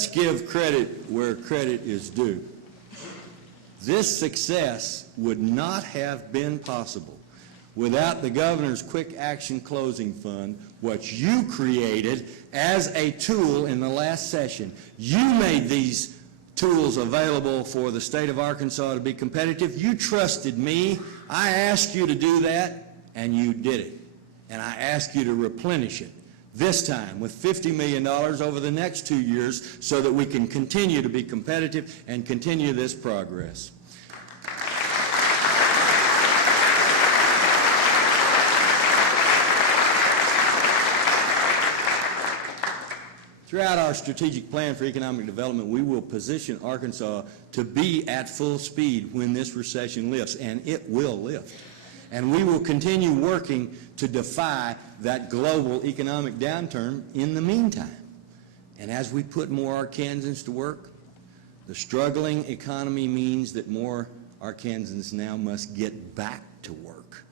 let's give credit where credit is due. This success would not have been possible without the governor's Quick Action Closing Fund, what you created as a tool in the last session. You made these tools available for the state of Arkansas to be competitive. You trusted me. I asked you to do that, and you did it. And I ask you to replenish it, this time with $50 million over the next 2 years so that we can continue to be competitive and continue this progress. Throughout our strategic plan for economic development, we will position Arkansas to be at full speed when this recession lifts, and it will lift. And we will continue working to defy that global economic downturn in the meantime. And as we put more Arkansans to work, the struggling economy means that more Arkansans now must get back to work.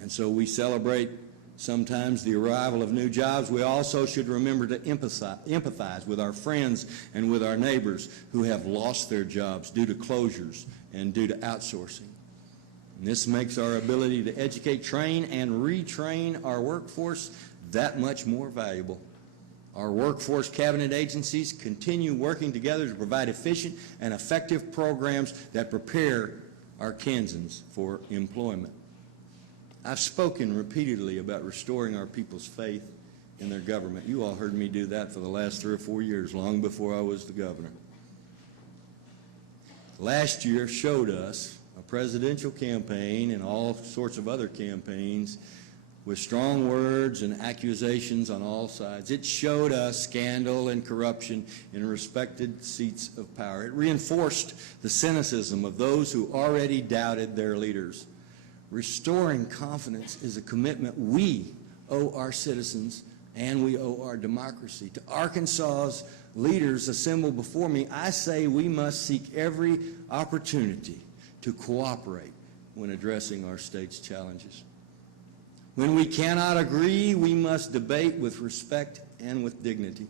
And so we celebrate sometimes the arrival of new jobs. We also should remember to empathize with our friends and with our neighbors who have lost their jobs due to closures and due to outsourcing. And this makes our ability to educate, train, and retrain our workforce that much more valuable. Our workforce cabinet agencies continue working together to provide efficient and effective programs that prepare Arkansans for employment. I've spoken repeatedly about restoring our people's faith in their government. You all heard me do that for the last 3 or 4 years, long before I was the governor. Last year showed us a presidential campaign and all sorts of other campaigns with strong words and accusations on all sides. It showed us scandal and corruption in respected seats of power. It reinforced the cynicism of those who already doubted their leaders. Restoring confidence is a commitment we owe our citizens and we owe our democracy. To Arkansas's leaders assembled before me, I say we must seek every opportunity to cooperate when addressing our state's challenges. When we cannot agree, we must debate with respect and with dignity.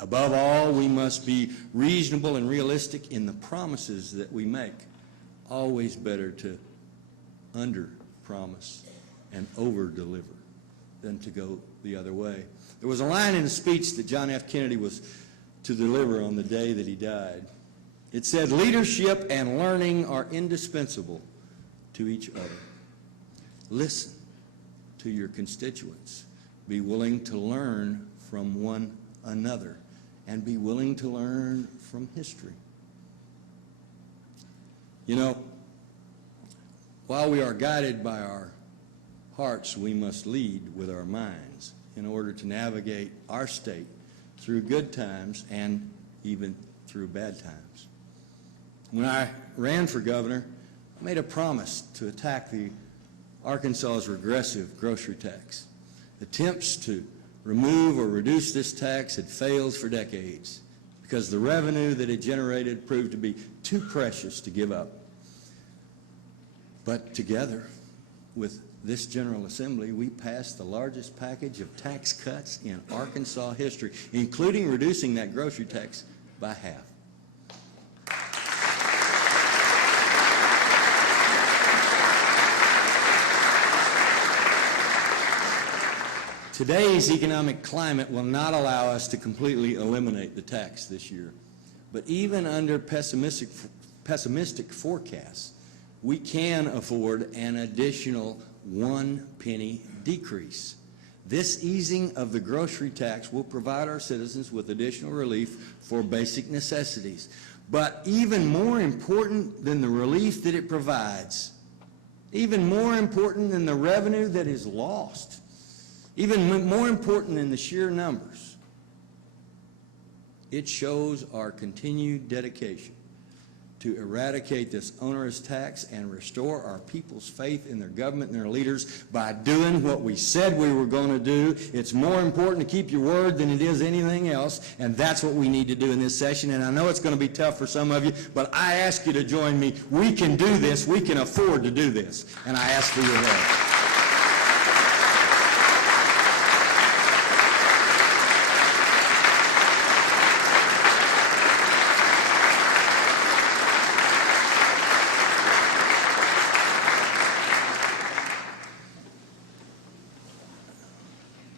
Above all, we must be reasonable and realistic in the promises that we make. Always better to under-promise and over-deliver than to go the other way. There was a line in a speech that John F. Kennedy was to deliver on the day that he died. It said, "Leadership and learning are indispensable to each other. Listen to your constituents. Be willing to learn from one another, and be willing to learn from history." You know, while we are guided by our hearts, we must lead with our minds in order to navigate our state through good times and even through bad times. When I ran for governor, I made a promise to attack the Arkansas's regressive grocery tax. Attempts to remove or reduce this tax had failed for decades because the revenue that it generated proved to be too precious to give up. But together with this General Assembly, we passed the largest package of tax cuts in Arkansas history, including reducing that grocery tax by half. Today's economic climate will not allow us to completely eliminate the tax this year. But even under pessimistic forecasts, we can afford an additional 1 penny decrease. This easing of the grocery tax will provide our citizens with additional relief for basic necessities. But even more important than the relief that it provides, even more important than the revenue that is lost, even more important than the sheer numbers, it shows our continued dedication to eradicate this onerous tax and restore our people's faith in their government and their leaders by doing what we said we were going to do. It's more important to keep your word than it is anything else, and that's what we need to do in this session. And I know it's going to be tough for some of you, but I ask you to join me. We can do this. We can afford to do this, and I ask for your help.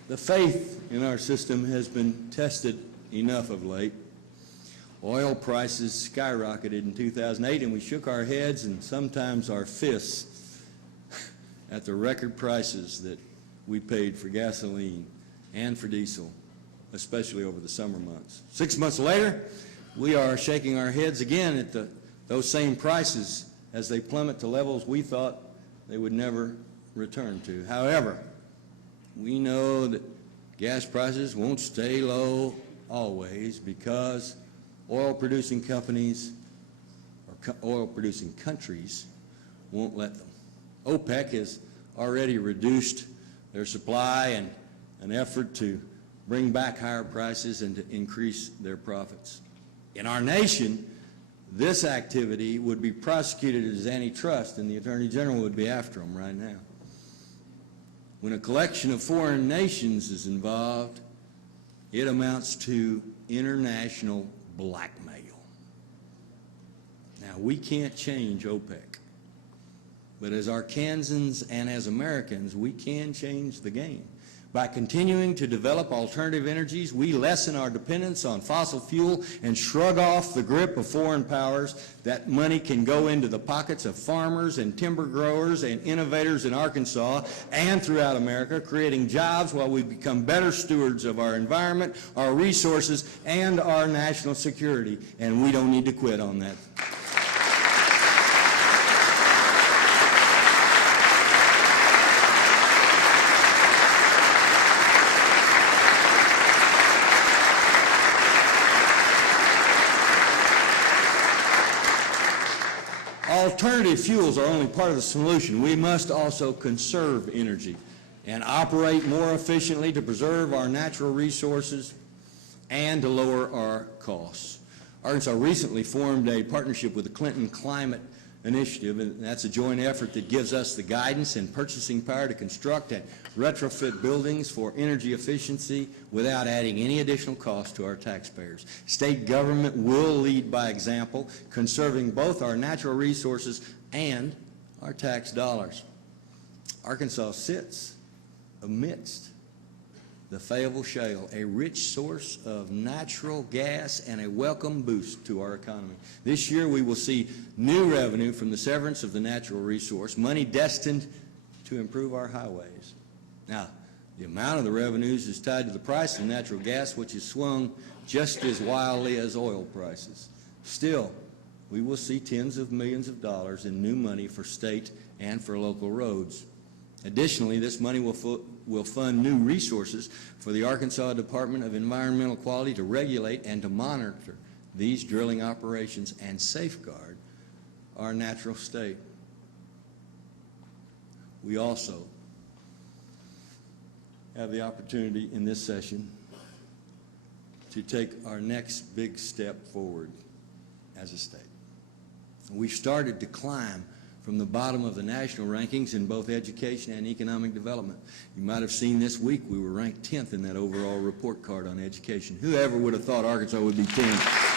The faith in our system has been tested enough of late. Oil prices skyrocketed in 2008, and we shook our heads and sometimes our fists at the record prices that we paid for gasoline and for diesel, especially over the summer months. 6 months later, we are shaking our heads again at those same prices as they plummet to levels we thought they would never return to. However, we know that gas prices won't stay low always because oil-producing companies or oil-producing countries won't let them. OPEC has already reduced their supply in an effort to bring back higher prices and to increase their profits. In our nation, this activity would be prosecuted as antitrust, and the Attorney General would be after them right now. When a collection of foreign nations is involved, it amounts to international blackmail. Now, we can't change OPEC, but as Arkansans and as Americans, we can change the game. By continuing to develop alternative energies, we lessen our dependence on fossil fuel and shrug off the grip of foreign powers. That money can go into the pockets of farmers and timber growers and innovators in Arkansas and throughout America, creating jobs while we become better stewards of our environment, our resources, and our national security. And we don't need to quit on that. Alternative fuels are only part of the solution. We must also conserve energy and operate more efficiently to preserve our natural resources and to lower our costs. Arkansas recently formed a partnership with the Clinton Climate Initiative, and that's a joint effort that gives us the guidance and purchasing power to construct and retrofit buildings for energy efficiency without adding any additional cost to our taxpayers. State government will lead by example, conserving both our natural resources and our tax dollars. Arkansas sits amidst the Fayetteville Shale, a rich source of natural gas and a welcome boost to our economy. This year we will see new revenue from the severance of the natural resource, money destined to improve our highways. Now, the amount of the revenues is tied to the price of natural gas, which has swung just as wildly as oil prices. Still, we will see tens of millions of dollars in new money for state and for local roads. Additionally, this money will fund new resources for the Arkansas Department of Environmental Quality to regulate and to monitor these drilling operations and safeguard our natural state. We also have the opportunity in this session to take our next big step forward as a state. We've started to climb from the bottom of the national rankings in both education and economic development. You might have seen this week we were ranked 10th in that overall report card on education. Whoever would have thought Arkansas would be 10th?